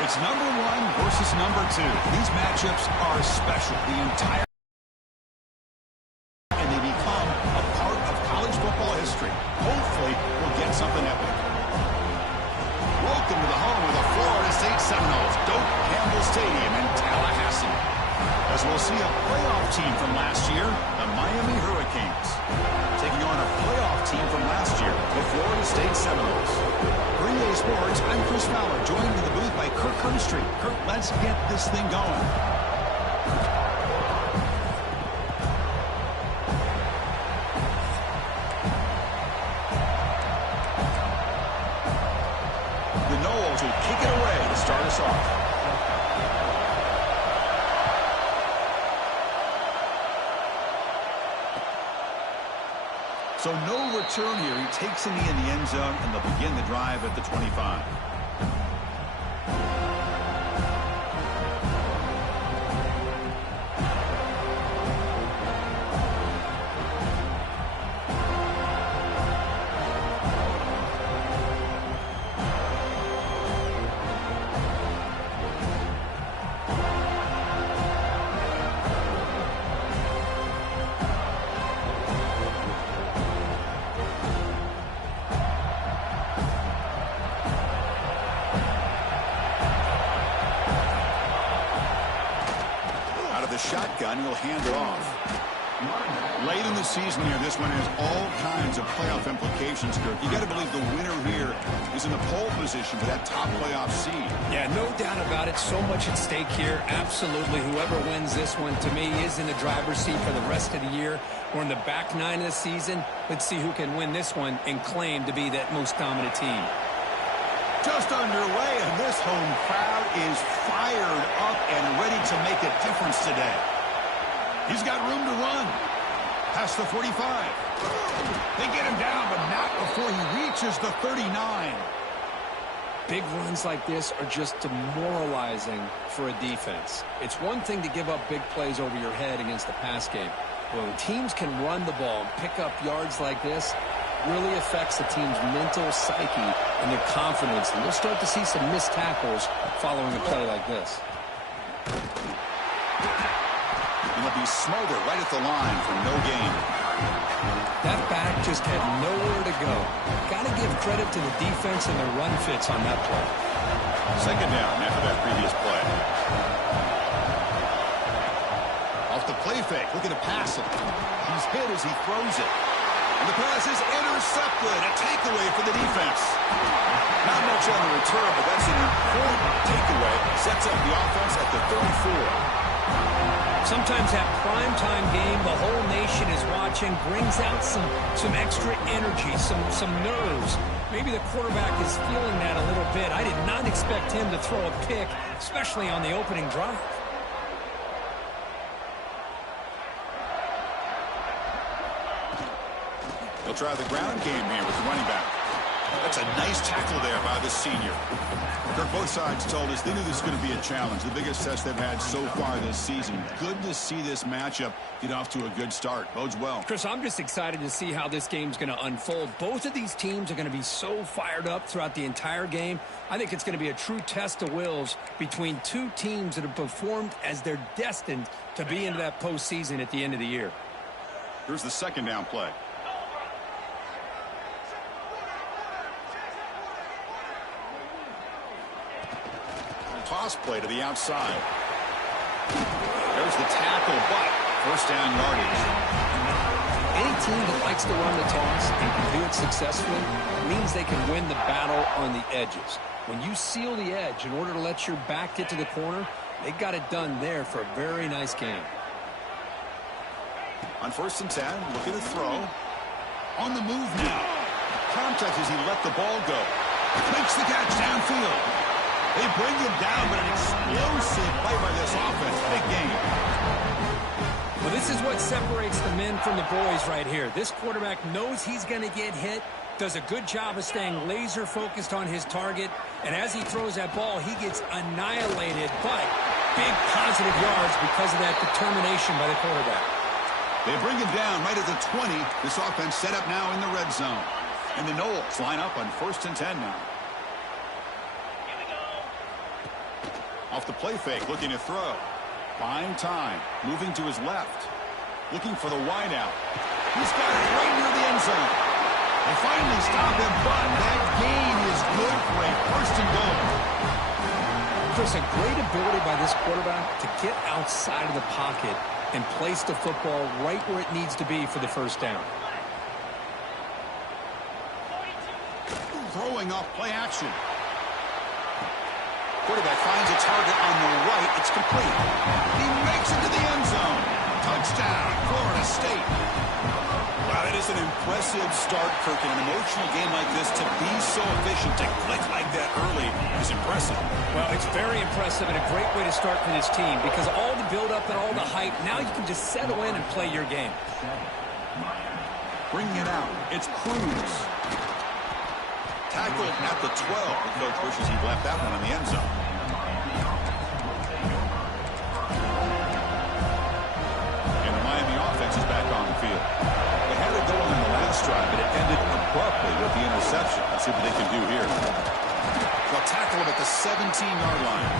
It's number one versus number two. These matchups are special. The entire and they become a part of college football history. Hopefully, we'll get something epic. Welcome to the home of the Florida State Seminoles, Doak Campbell Stadium in Tallahassee. As we'll see a playoff team from last year, the Miami Hurricanes, taking on a playoff team from last year, the Florida State Seminoles. For EA Sports, I'm Chris Fowler, joined in the booth by Kirk Herbstreit. Kirk, let's get this thing going. The Noles will kick it away to start us off. So no return here. He takes a knee in the end zone, and they'll begin the drive at the 25. Shotgun, he'll hand it off. Late in the season here, this one has all kinds of playoff implications, Kirk. You got to believe the winner here is in the pole position for that top playoff seed. Yeah, no doubt about it. So much at stake here. Absolutely. Whoever wins this one, to me, is in the driver's seat for the rest of the year. We're in the back nine of the season. Let's see who can win this one and claim to be that most dominant team. Just underway, and this home crowd is fired up and ready to make a difference today. He's got room to run. Past the 45. They get him down, but not before he reaches the 39. Big runs like this are just demoralizing for a defense. It's one thing to give up big plays over your head against the pass game. But when teams can run the ball and pick up yards like this, really affects the team's mental psyche and their confidence. And we'll start to see some missed tackles following a play like this. And he'll be smothered right at the line for no gain. That back just had nowhere to go. Got to give credit to the defense and their run fits on that play. Second down after that previous play. Off the play fake, looking to pass it. He's hit as he throws it. And the pass is intercepted. A takeaway for the defense. Not much on the return, but that's an important takeaway. Sets up the offense at the 34. Sometimes that primetime game, the whole nation is watching, brings out some extra energy, some nerves. Maybe the quarterback is feeling that a little bit. I did not expect him to throw a pick, especially on the opening drive. They'll try the ground game here with the running back. That's a nice tackle there by the senior. Kirk, both sides told us they knew this was going to be a challenge, the biggest test they've had so far this season. Good to see this matchup get off to a good start. Bodes well. Chris, I'm just excited to see how this game's going to unfold. Both of these teams are going to be so fired up throughout the entire game. I think it's going to be a true test of wills between two teams that have performed as they're destined to be into that postseason at the end of the year. Here's the second down play. Toss play to the outside. There's the tackle, but first down yardage. Any team that likes to run the toss and can do it successfully means they can win the battle on the edges. When you seal the edge in order to let your back get to the corner, they got it done there for a very nice game. On 1st and 10, looking to throw. On the move now. Contact as he let the ball go. Makes the catch downfield. They bring him down, but an explosive play by this offense. Big game. Well, this is what separates the men from the boys right here. This quarterback knows he's going to get hit, does a good job of staying laser focused on his target, and as he throws that ball, he gets annihilated, but big positive yards because of that determination by the quarterback. They bring him down right at the 20. This offense set up now in the red zone. And the Noles line up on 1st and 10 now. Off the play fake, looking to throw. Buying time, moving to his left. Looking for the wide out. He's got it right near the end zone. They finally stop him, but that gain is good for a first and goal. Chris, a great ability by this quarterback to get outside of the pocket and place the football right where it needs to be for the first down. Throwing off play action. Quarterback finds a target on the right. It's complete. He makes it to the end zone. Touchdown, Florida State. Wow, that is an impressive start, Kirk. In an emotional game like this, to be so efficient, to click like that early is impressive. Well, it's very impressive and a great way to start for this team because all the build-up and all the hype, now you can just settle in and play your game. Bringing it out. It's Cruz. Tackled at the 12. The coach wishes he'd left that one in the end zone. And the Miami offense is back on the field. They had it going in the last drive, but it ended abruptly with the interception. Let's see what they can do here. They'll tackle him at the 17-yard line.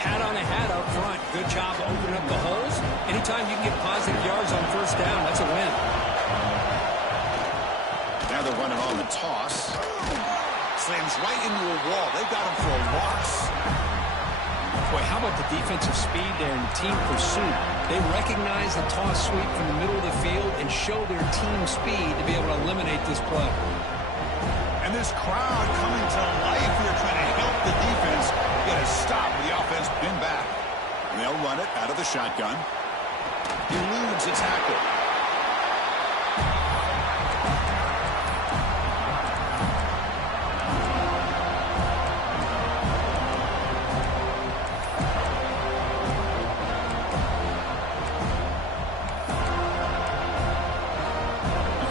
Hat on a hat up front. Good job opening up the holes. Anytime you can get positive yards on first down, that's a win. Now they're running on the toss. Slams right into a wall. They got him for a loss. Boy, how about the defensive speed there and the team pursuit? They recognize the toss sweep from the middle of the field and show their team speed to be able to eliminate this play. And this crowd coming to life here trying to help the defense get a stop with the offense pinned back. And they'll run it out of the shotgun. Eludes a tackle.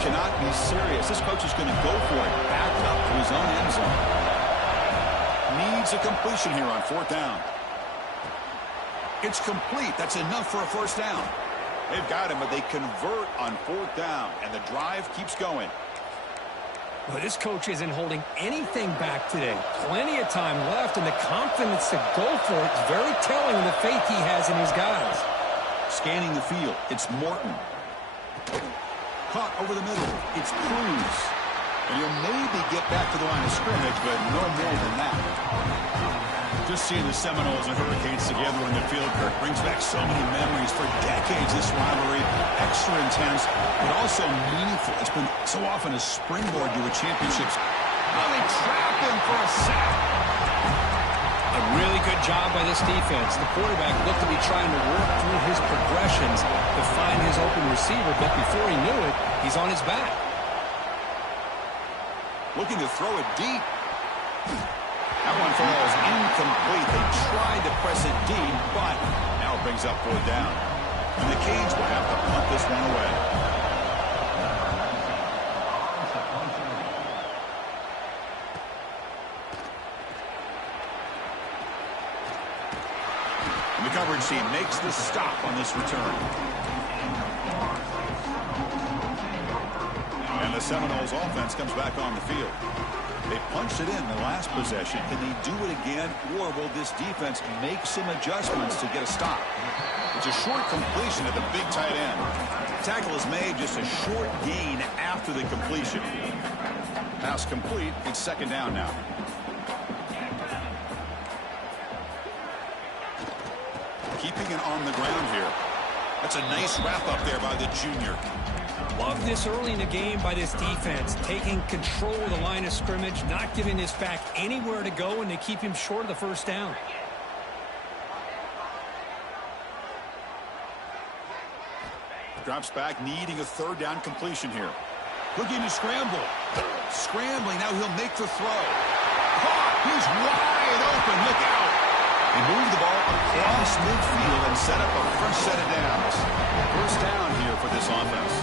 Cannot be serious. This coach is going to go for it. Back up to his own end zone. Needs a completion here on fourth down. It's complete. That's enough for a first down. They've got him, but they convert on fourth down, and the drive keeps going. Well, this coach isn't holding anything back today. Plenty of time left, and the confidence to go for it is very telling of the faith he has in his guys. Scanning the field. It's Morton. Caught over the middle. It's Cruz. And he'll maybe get back to the line of scrimmage, but no more than that. Just seeing the Seminoles and Hurricanes together in the field, Kirk, brings back so many memories. For decades, this rivalry, extra intense, but also meaningful. It's been so often a springboard to a championships. Oh, they trap him for a sack. A really good job by this defense. The quarterback looked to be trying to work through his progressions to find his open receiver, but before he knew it, he's on his back. Looking to throw it deep. That one falls incomplete. They tried to press it deep, but now it brings up fourth down. And the Canes will have to punt this one away. And the coverage team makes the stop on this return. And the Seminoles offense comes back on the field. They punched it in the last possession. Can they do it again, or will this defense make some adjustments to get a stop? It's a short completion at the big tight end. The tackle is made, just a short gain after the completion. Pass complete. It's second down now. Keeping it on the ground here. That's a nice wrap up there by the junior. Love this early in the game by this defense, taking control of the line of scrimmage, not giving this back anywhere to go, and they keep him short of the first down. Drops back, needing a third down completion here. Looking to scramble. Scrambling, now he'll make the throw. Caught, he's wide open, look out. He moved the ball across midfield and set up a fresh set of downs. First down here for this offense.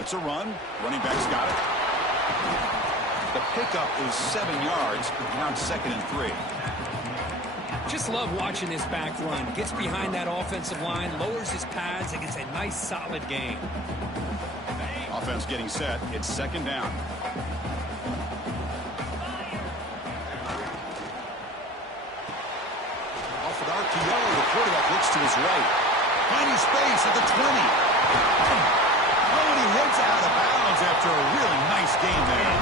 It's a run. Running back's got it. The pickup is 7 yards. Now 2nd and 3. Just love watching this back run. Gets behind that offensive line, lowers his pads, and gets a nice solid gain. Offense getting set. It's 2nd down. Off with RPO. The quarterback looks to his right. Finding space at the 20. Oh, and he heads out of bounds after a really nice game there.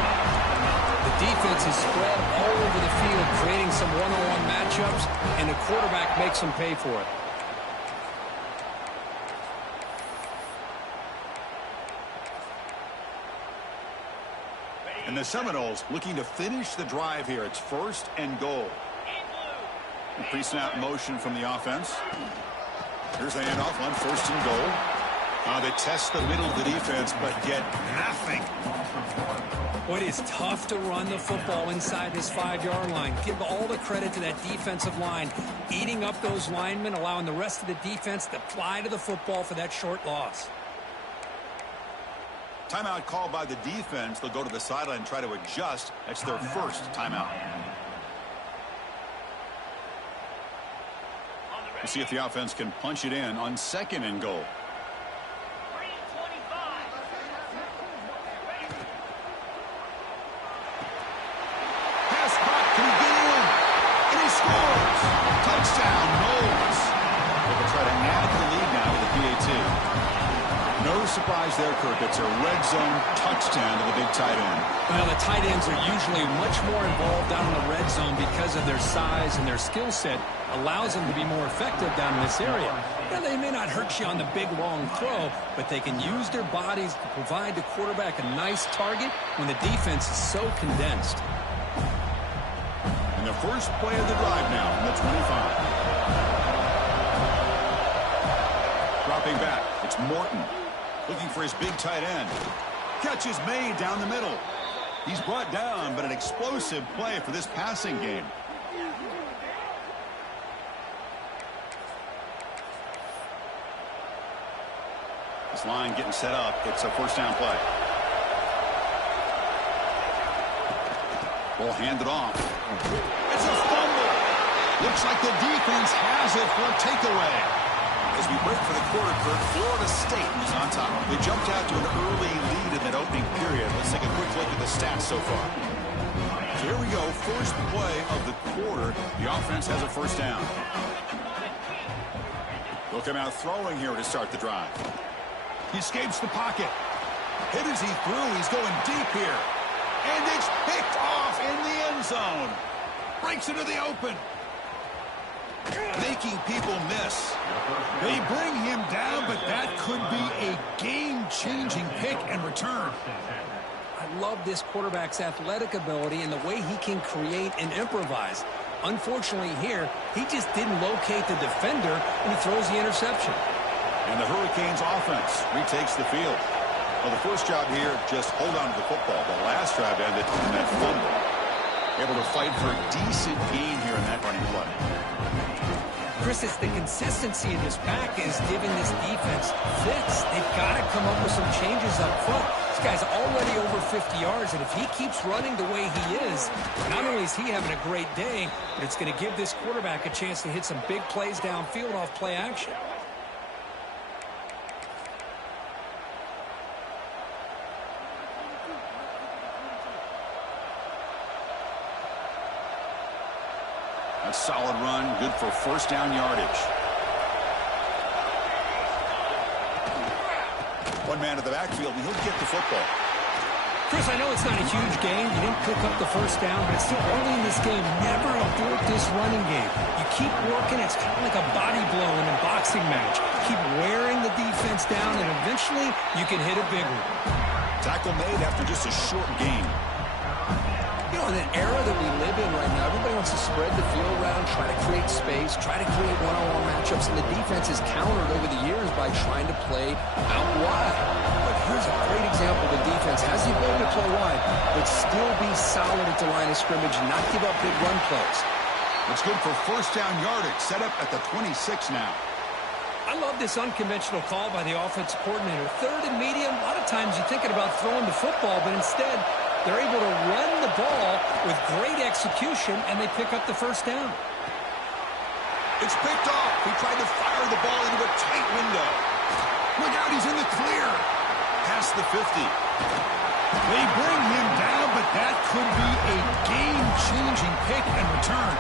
The defense is spread all over the field, creating some one-on-one matchups, and the quarterback makes them pay for it. And the Seminoles looking to finish the drive here. It's 1st and goal. Pre-snap motion from the offense. Here's the handoff on 1st and goal. They test the middle of the defense, but get nothing. Well, it is tough to run the football inside this 5-yard line. Give all the credit to that defensive line, eating up those linemen, allowing the rest of the defense to fly to the football for that short loss. Timeout called by the defense. They'll go to the sideline and try to adjust. That's their 1st timeout. We'll see if the offense can punch it in on 2nd and goal. Pass caught. Can he get in? And he scores. Touchdown, Knowles. They'll try to add to the lead now with the PAT. No surprise there, Kirk. It's a red zone touchdown to the big tight end. Well, the tight ends are usually much more involved down in the red zone because of their size and their skill set allows them to be more effective down in this area. Now, they may not hurt you on the big, long throw, but they can use their bodies to provide the quarterback a nice target when the defense is so condensed. And the first play of the drive now from the 25. Dropping back, it's Morton. Looking for his big tight end. Catch is made down the middle. He's brought down, but an explosive play for this passing game. This line getting set up. It's a 1st down play. Ball handed off. It's a fumble. Looks like the defense has it for a takeaway. As we break for the quarter, Kirk, Florida State is on top. They jumped out to an early lead in that opening period. Let's take a quick look at the stats so far. So here we go. First play of the quarter. The offense has a 1st down. They'll come out throwing here to start the drive. He escapes the pocket. Hit as he threw. He's going deep here. And it's picked off in the end zone. Breaks into the open. Making people miss. They bring him down, but that could be a game-changing pick and return. I love this quarterback's athletic ability and the way he can create and improvise. Unfortunately here, he just didn't locate the defender, and he throws the interception. And the Hurricanes offense retakes the field. Well, the first job here, just hold on to the football. The last drive ended in that fumble. Able to fight for a decent gain here in that running play. Chris, it's the consistency of this back is giving this defense fits. They've got to come up with some changes up front. This guy's already over 50 yards, and if he keeps running the way he is, not only is he having a great day, but it's going to give this quarterback a chance to hit some big plays downfield off play action. A solid run, good for 1st down yardage. One man at the backfield, and he'll get the football. Chris, I know it's not a huge game. You didn't pick up the 1st down, but it's still early in this game. Never abort this running game. You keep working. It's kind of like a body blow in a boxing match. Keep wearing the defense down, and eventually you can hit a big one. Tackle made after just a short gain. You know, in an era that we live in right now, everybody wants to spread the field around, try to create space, try to create one-on-one matchups, and the defense is countered over the years by trying to play out wide. But here's a great example. The defense has the ability to play wide, but still be solid at the line of scrimmage and not give up big run plays. It's good for 1st down yardage, set up at the 26 now. I love this unconventional call by the offensive coordinator. Third and medium, a lot of times you're thinking about throwing the football, but instead they're able to run the ball with great execution, and they pick up the first down. It's picked off. He tried to fire the ball into a tight window. Look out, he's in the clear. Past the 50. They bring him down, but that could be a game-changing pick and return.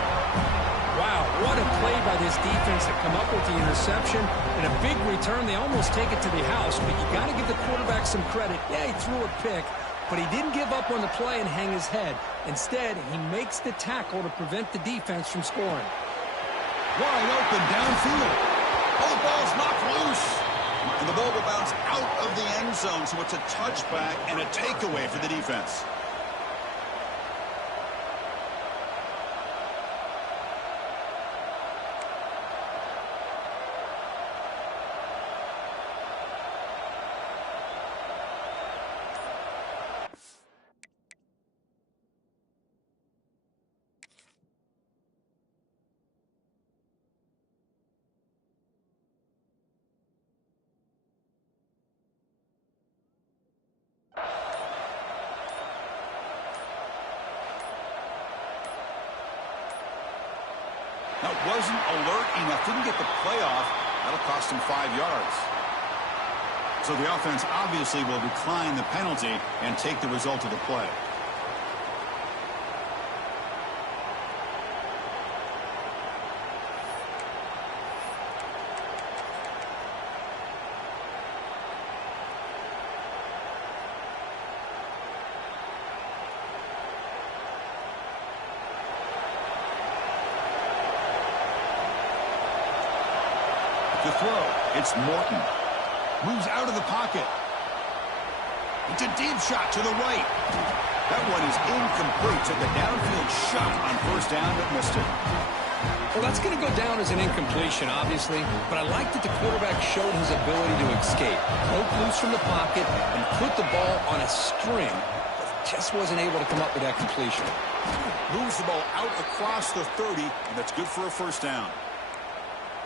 Wow, what a play by this defense to come up with the interception and a big return. They almost take it to the house, but you got to give the quarterback some credit. Yeah, he threw a pick, but he didn't give up on the play and hang his head. Instead, he makes the tackle to prevent the defense from scoring. Wide open downfield. Oh, the ball's knocked loose. And the ball will bounce out of the end zone, so it's a touchback and a takeaway for the defense. That wasn't alert enough. Didn't get the play off. That'll cost him 5 yards. So the offense obviously will decline the penalty and take the result of the play. To throw, it's Morton. Moves out of the pocket. It's a deep shot to the right. That one is incomplete. Took a downfield shot on first down, but missed it. Well, that's going to go down as an incompletion, obviously, but I like that the quarterback showed his ability to escape. Broke loose from the pocket and put the ball on a string, but just wasn't able to come up with that completion. Moves the ball out across the 30, and that's good for a first down.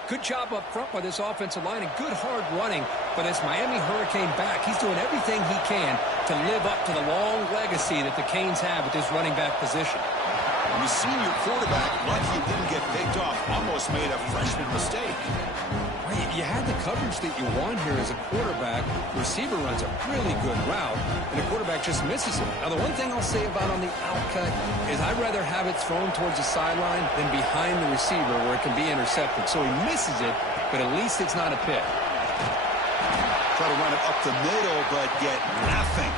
Good job up front by this offensive line and good hard running for this Miami Hurricane back. He's doing everything he can to live up to the long legacy that the Canes have at this running back position. And the senior quarterback, lucky he didn't get picked off, almost made a freshman mistake. You had the coverage that you want here as a quarterback. The receiver runs a really good route, and the quarterback just misses it. Now, the one thing I'll say about on the outcut is I'd rather have it thrown towards the sideline than behind the receiver where it can be intercepted. So he misses it, but at least it's not a pick. Try to run it up the middle, but get nothing.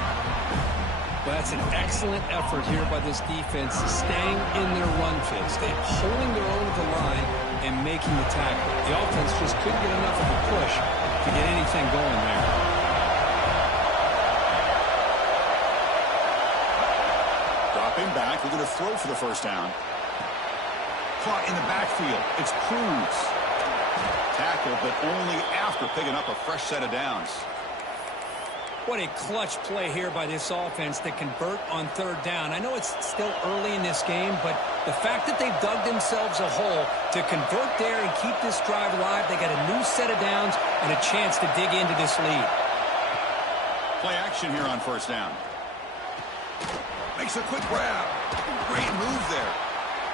Well, that's an excellent effort here by this defense, staying in their run fits. They're holding their own at the line and making the tackle. The offense just couldn't get enough of a push to get anything going there. Dropping back, looking to throw for the first down. Caught in the backfield. It's Cruz. Tackle, but only after picking up a fresh set of downs. What a clutch play here by this offense to convert on third down. I know it's still early in this game, but the fact that they've dug themselves a hole to convert there and keep this drive alive, they got a new set of downs and a chance to dig into this lead. Play action here on first down. Makes a quick grab. Great move there.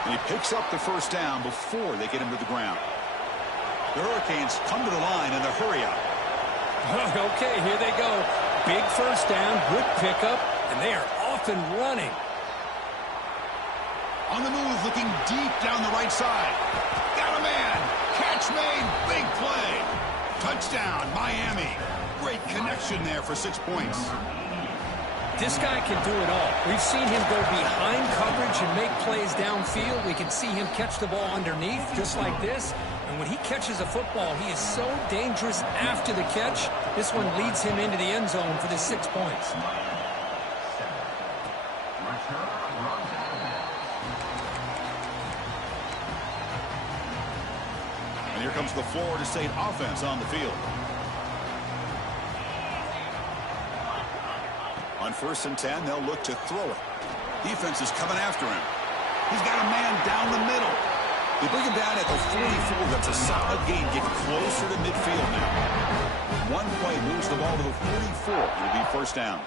And he picks up the first down before they get him to the ground. The Hurricanes come to the line in a hurry up. Okay, here they go. Big first down, good pickup, and they are off and running. On the move, looking deep down the right side. Got a man. Catch made. Big play. Touchdown, Miami. Great connection there for 6 points. This guy can do it all. We've seen him go behind coverage and make plays downfield. We can see him catch the ball underneath, just like this. And when he catches a football, he is so dangerous after the catch. This one leads him into the end zone for the 6 points. And here comes the Florida State offense on the field. On 1st and 10, they'll look to throw it. Defense is coming after him. He's got a man down the middle. They bring him down at the 44. That's a solid gain. Get closer to midfield now. One play moves the ball to the 44. It'll be first down.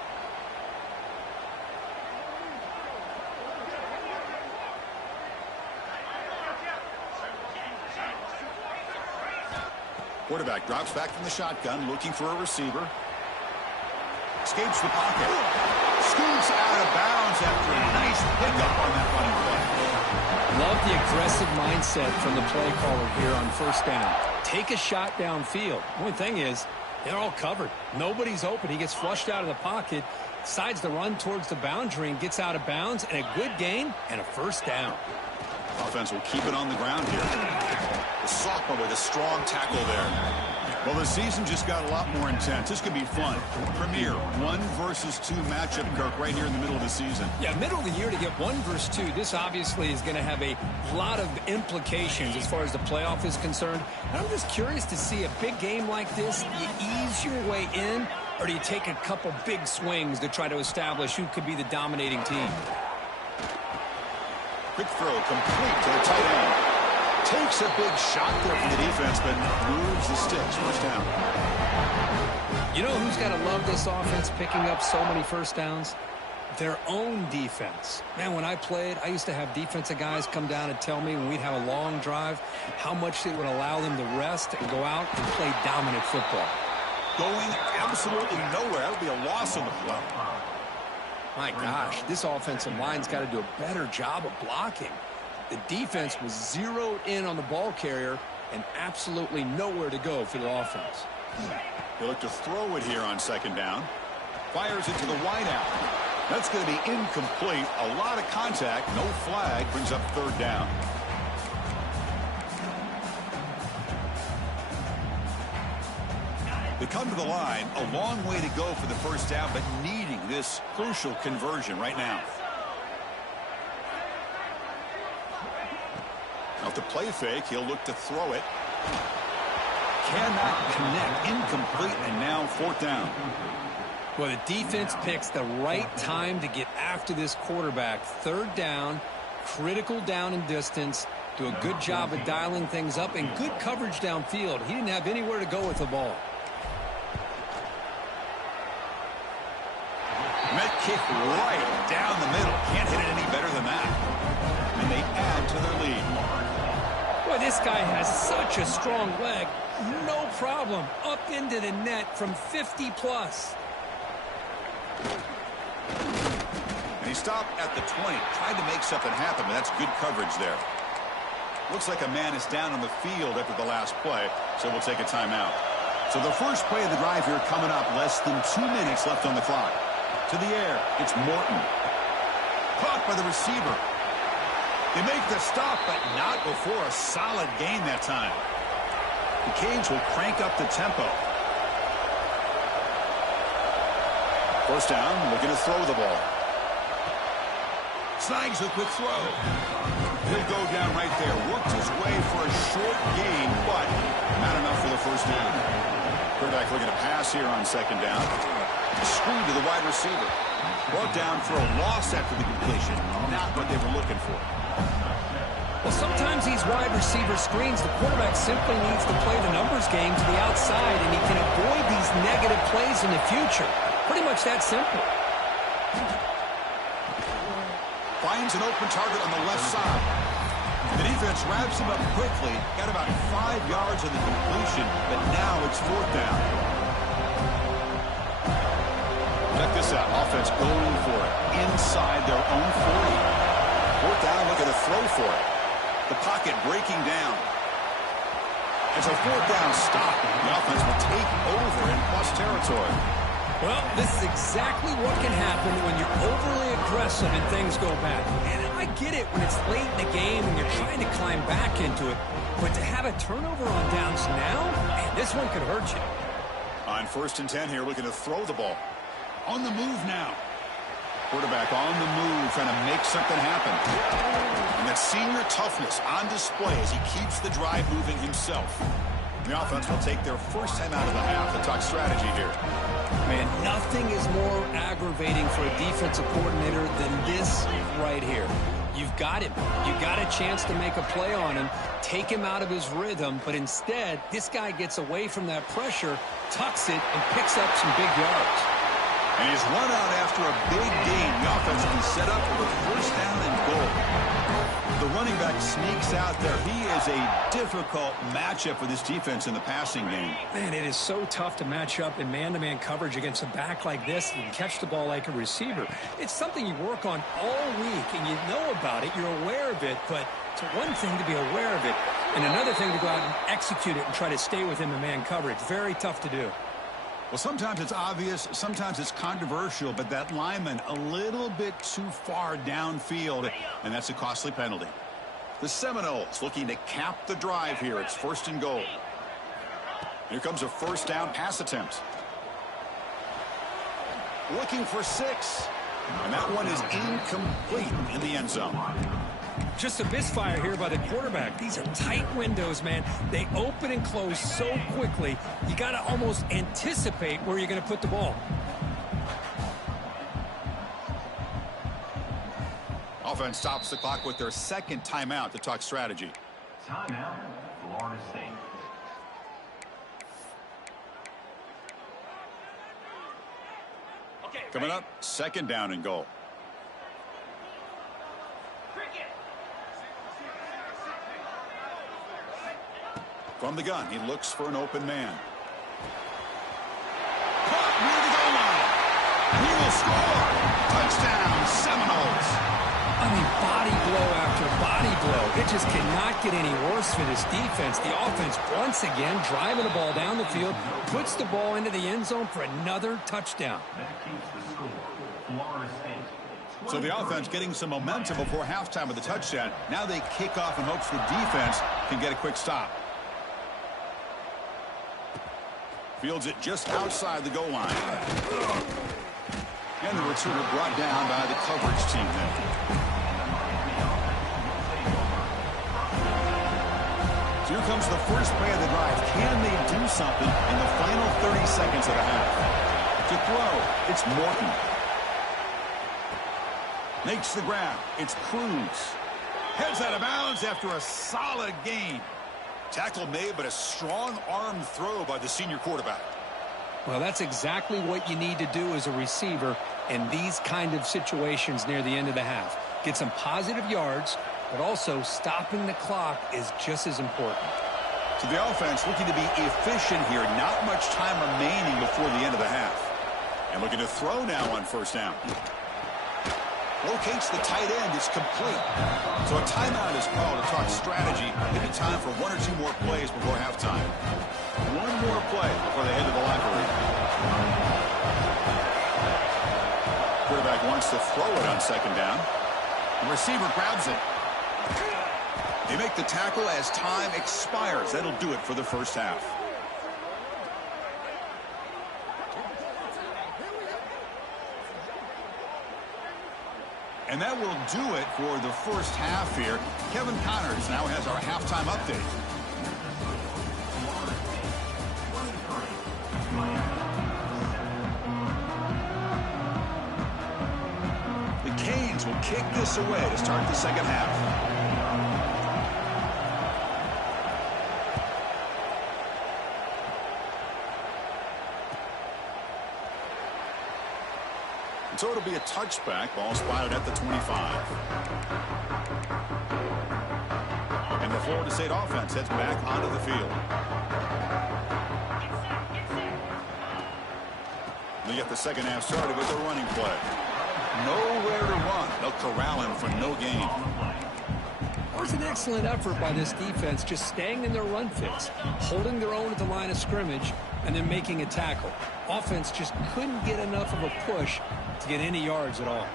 Quarterback drops back from the shotgun, looking for a receiver. Escapes the pocket. Scoots out of bounds after a nice pickup on that running play. Love the aggressive mindset from the play caller here on first down. Take a shot downfield. The only thing is, they're all covered. Nobody's open. He gets flushed out of the pocket, decides to run towards the boundary and gets out of bounds, and a good gain and a first down. Offense will keep it on the ground here. The sophomore with a strong tackle there. Well, the season just got a lot more intense. This could be fun. Premier 1 versus 2 matchup, Kirk, right here in the middle of the season. Yeah, middle of the year to get 1 versus 2. This obviously is going to have a lot of implications as far as the playoff is concerned. And I'm just curious to see a big game like this. Do you ease your way in, or do you take a couple big swings to try to establish who could be the dominating team? Quick throw complete to the tight end. Takes a big shot there from the defense, but moves the sticks. First down. You know who's got to love this offense picking up so many first downs? Their own defense. Man, when I played, I used to have defensive guys come down and tell me when we'd have a long drive how much it would allow them to rest and go out and play dominant football. Going absolutely nowhere. That would be a loss on the play. My gosh, this offensive line's got to do a better job of blocking. The defense was zeroed in on the ball carrier and absolutely nowhere to go for the offense. They look to throw it here on second down. Fires it to the wideout. That's going to be incomplete. A lot of contact. No flag. Brings up third down. They come to the line. A long way to go for the first down, but needing this crucial conversion right now. Off the play fake, he'll look to throw it. Cannot connect. Incomplete, and now fourth down. Well, the defense picks the right time to get after this quarterback. Third down, critical down and distance. Do a good job of dialing things up and good coverage downfield. He didn't have anywhere to go with the ball. Met kick right down the middle. Can't hit it any better than that. And they add to their lead. Boy, this guy has such a strong leg. No problem. Up into the net from 50 plus. And he stopped at the 20. Tried to make something happen, but that's good coverage there. Looks like a man is down on the field after the last play, so we'll take a timeout. So the first play of the drive here coming up. Less than 2 minutes left on the clock. To the air, it's Morton. Caught by the receiver. They make the stop, but not before a solid gain that time. The Canes will crank up the tempo. First down, looking to throw the ball. Snags a quick throw. He'll go down right there. Worked his way for a short gain, but not enough for the first down. Quarterback looking to pass here on second down. Screen to the wide receiver. Brought down for a loss after the completion. Not what they were looking for. Well, sometimes these wide receiver screens, the quarterback simply needs to play the numbers game to the outside, and he can avoid these negative plays in the future. Pretty much that simple. Finds an open target on the left side. The defense wraps him up quickly. Got about 5 yards on the completion, but now it's fourth down. Check this out. Offense going for it inside their own 40. Fourth down, looking to throw for it. The pocket breaking down. It's a fourth down stop. The offense will take over in plus territory. Well, this is exactly what can happen when you're overly aggressive and things go bad. And I get it when it's late in the game and you're trying to climb back into it. But to have a turnover on downs now, man, this one could hurt you. On first and 10 here, looking to throw the ball. On the move now. Quarterback on the move, trying to make something happen. And that senior toughness on display as he keeps the drive moving himself. The offense will take their first time out of the half to talk strategy here. Man, nothing is more aggravating for a defensive coordinator than this right here. You've got him. You got a chance to make a play on him, take him out of his rhythm, but instead, this guy gets away from that pressure, tucks it, and picks up some big yards. And he's run out after a big gain. The offense will be set up for the first down and goal. The running back sneaks out there. He is a difficult matchup for this defense in the passing game. Man, it is so tough to match up in man-to-man coverage against a back like this and catch the ball like a receiver. It's something you work on all week, and you know about it. You're aware of it, but it's one thing to be aware of it, and another thing to go out and execute it and try to stay within the man coverage. Very tough to do. Well, sometimes it's obvious, sometimes it's controversial, but that lineman a little bit too far downfield, and that's a costly penalty. The Seminoles looking to cap the drive here. It's 1st and goal. Here comes a first down pass attempt. Looking for 6. And that one is incomplete in the end zone. Just a misfire here by the quarterback. These are tight windows, man. They open and close so quickly, you got to almost anticipate where you're going to put the ball. Offense stops the clock with their second timeout to talk strategy. Timeout, Florida State. Coming up, 2nd down and goal. From the gun, he looks for an open man. Caught near the goal line. He will score. Touchdown, Seminoles. I mean, body blow after body blow. It just cannot get any worse for this defense. The offense, once again, driving the ball down the field, puts the ball into the end zone for another touchdown. That keeps the score. Florida State. So the offense getting some momentum before halftime with the touchdown. Now they kick off in hopes the defense can get a quick stop. Fields it just outside the goal line. And the returner brought down by the coverage team there. So here comes the first play of the drive. Can they do something in the final 30 seconds of the half? To throw, it's Morton. Makes the grab. It's Cruz. Heads out of bounds after a solid gain. Tackle made, but a strong arm throw by the senior quarterback. Well, that's exactly what you need to do as a receiver in these kind of situations near the end of the half. Get some positive yards, but also stopping the clock is just as important. So the offense looking to be efficient here. Not much time remaining before the end of the half. And looking to throw now on first down. Locates the tight end. It's complete. So a timeout is called to talk strategy. Maybe time for 1 or 2 more plays before halftime. 1 more play before they head to the locker room. Quarterback wants to throw it on 2nd down. The receiver grabs it. They make the tackle as time expires. That'll do it for the first half. And that will do it for the first half here. Kevin Connors now has our halftime update. The Canes will kick this away to start the second half. So it'll be a touchback. Ball spotted at the 25. And the Florida State offense heads back onto the field. They get the second half started with a running play. Nowhere to run. They'll corral him for no gain. It was an excellent effort by this defense, just staying in their run fits, holding their own at the line of scrimmage, and then making a tackle. Offense just couldn't get enough of a push to get any yards at all.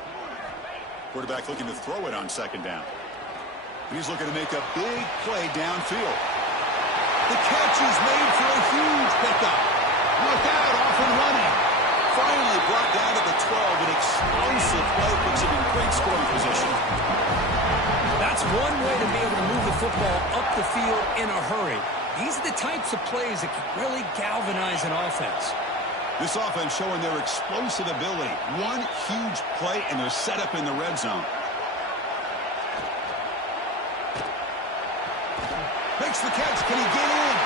Quarterback looking to throw it on 2nd down. He's looking to make a big play downfield. The catch is made for a huge pickup. Look out, off and running. Finally brought down to the 12. An explosive play puts him in great scoring position. That's one way to be able to move the football up the field in a hurry. These are the types of plays that can really galvanize an offense. This offense showing their explosive ability. One huge play, and they're set up in the red zone. Makes the catch. Can he get in?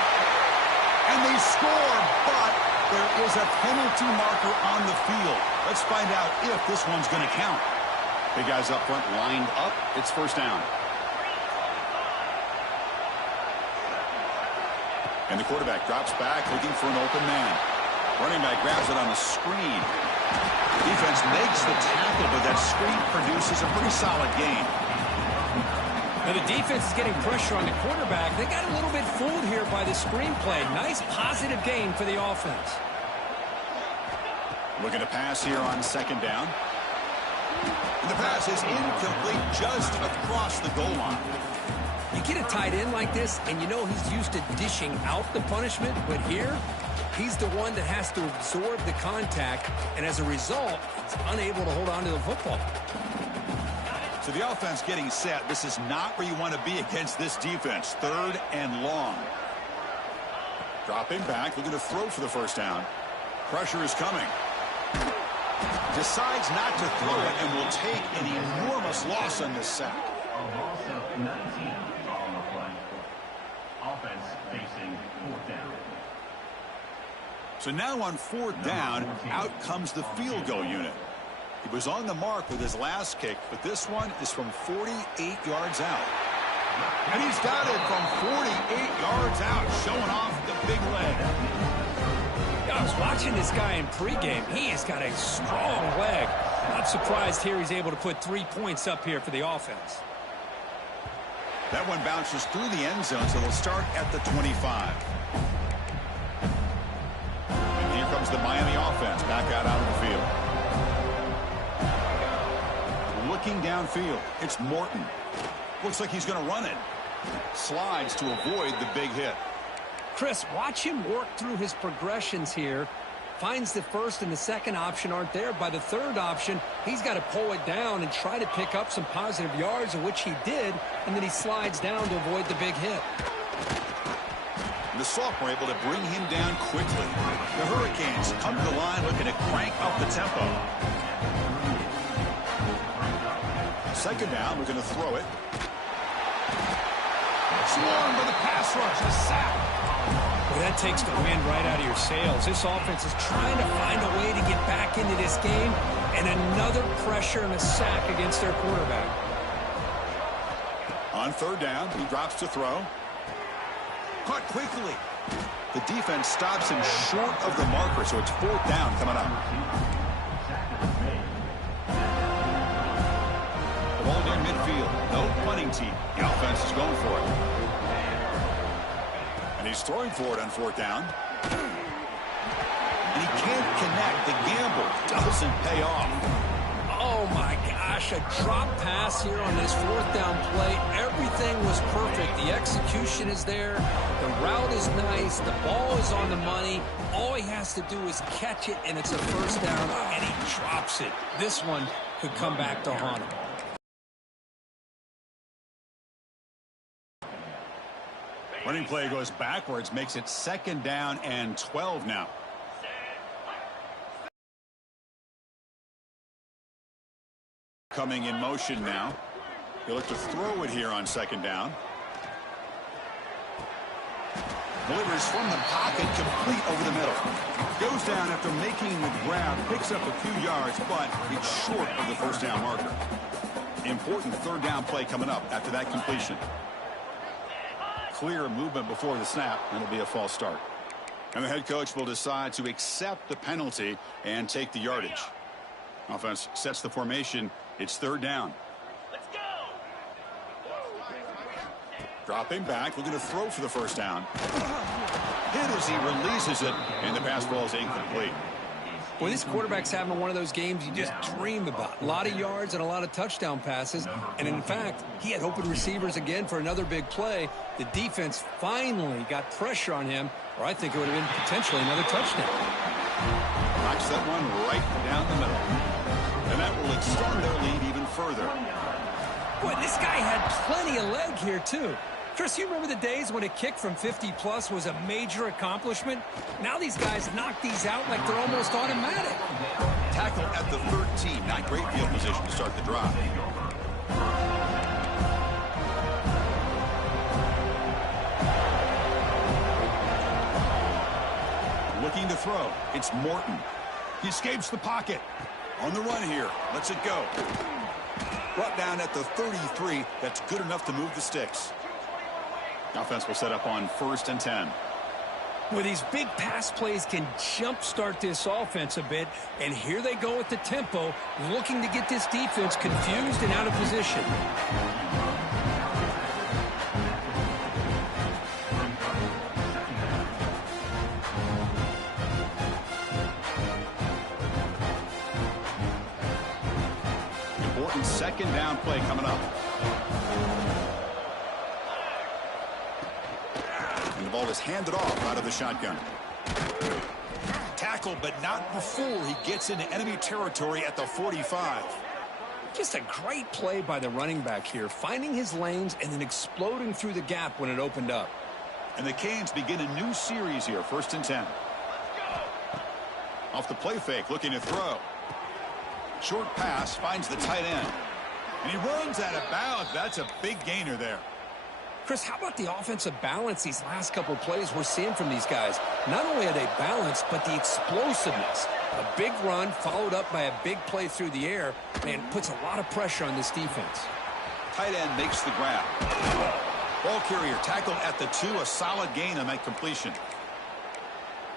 And they score, but there is a penalty marker on the field. Let's find out if this one's going to count. Big guys up front lined up. It's first down. And the quarterback drops back looking for an open man. Running back grabs it on the screen. The defense makes the tackle, but that screen produces a pretty solid gain. Now the defense is getting pressure on the quarterback. They got a little bit fooled here by the screenplay. Nice positive gain for the offense. Looking to pass here on second down. And the pass is incomplete just across the goal line. You get a tight end like this, and you know he's used to dishing out the punishment, but here, he's the one that has to absorb the contact, and as a result, he's unable to hold on to the football. So the offense getting set. This is not where you want to be against this defense. Third and long. Dropping back, looking to throw for the first down. Pressure is coming. Decides not to throw it and will take an enormous loss on this sack. A loss of 19 on the play. Offense facing fourth down. So now on fourth down, out comes the field goal unit. He was on the mark with his last kick, but this one is from 48 yards out. And he's got it from 48 yards out, showing off the big leg. I was watching this guy in pregame. He has got a strong leg. Not surprised here he's able to put 3 points up here for the offense. That one bounces through the end zone, so they'll start at the 25. And here comes the Miami offense back out on the field. Looking downfield, it's Morton. Looks like he's going to run it. Slides to avoid the big hit. Chris, watch him work through his progressions here. Finds the first and the second option aren't there. By the third option, he's got to pull it down and try to pick up some positive yards, of which he did, and then he slides down to avoid the big hit. The sophomore able to bring him down quickly. The Hurricanes come to the line looking to crank up the tempo. Second down, we're going to throw it. Swarmed by the pass rush, a sack. Well, that takes the wind right out of your sails. This offense is trying to find a way to get back into this game, and another pressure and a sack against their quarterback. On third down, he drops to throw. Caught quickly. The defense stops him short of the marker, so it's fourth down coming up. The ball near midfield. No punting team. The offense is going for it. And he's throwing for it on fourth down. And he can't connect. The gamble doesn't pay off. Oh, my gosh, a drop pass here on this fourth down play. Everything was perfect. The execution is there. The route is nice. The ball is on the money. All he has to do is catch it, and it's a first down, and he drops it. This one could come back to haunt him. Running play goes backwards, makes it second down and 12 now. Coming in motion now. He'll look to throw it here on second down. Delivers from the pocket, complete over the middle. Goes down after making the grab, picks up a few yards, but it's short of the first down marker. Important third down play coming up after that completion. Clear movement before the snap, and it'll be a false start. And the head coach will decide to accept the penalty and take the yardage. Offense sets the formation. It's third down. Let's go. Dropping back, looking to throw for the first down. Hit as he releases it, and the pass ball is incomplete. Well, this quarterback's having one of those games you just dream about. A lot of yards and a lot of touchdown passes. And in fact, he had open receivers again for another big play. The defense finally got pressure on him, or I think it would have been potentially another touchdown. Knocks that one right down the middle. And that will extend their lead even further. Boy, this guy had plenty of leg here, too. Chris, you remember the days when a kick from 50-plus was a major accomplishment? Now these guys knock these out like they're almost automatic. Tackle at the 13. Not great field position to start the drive. Looking to throw. It's Morton. He escapes the pocket. On the run here. Lets it go. Brought down at the 33. That's good enough to move the sticks. Offense will set up on 1st and 10. Well, these big pass plays can jumpstart this offense a bit, and here they go with the tempo, looking to get this defense confused and out of position. Important 2nd down play coming up. And the ball is handed off out of the shotgun. Tackle, but not before he gets into enemy territory at the 45. Just a great play by the running back here, finding his lanes and then exploding through the gap when it opened up. And the Canes begin a new series here, 1st and 10. Off the play fake, looking to throw. Short pass, finds the tight end. And he runs out of bounds. That's a big gainer there. Chris, how about the offensive balance these last couple of plays we're seeing from these guys? Not only are they balanced, but the explosiveness. A big run followed up by a big play through the air, man, puts a lot of pressure on this defense. Tight end makes the grab. Ball carrier tackled at the 2, a solid gain on that completion.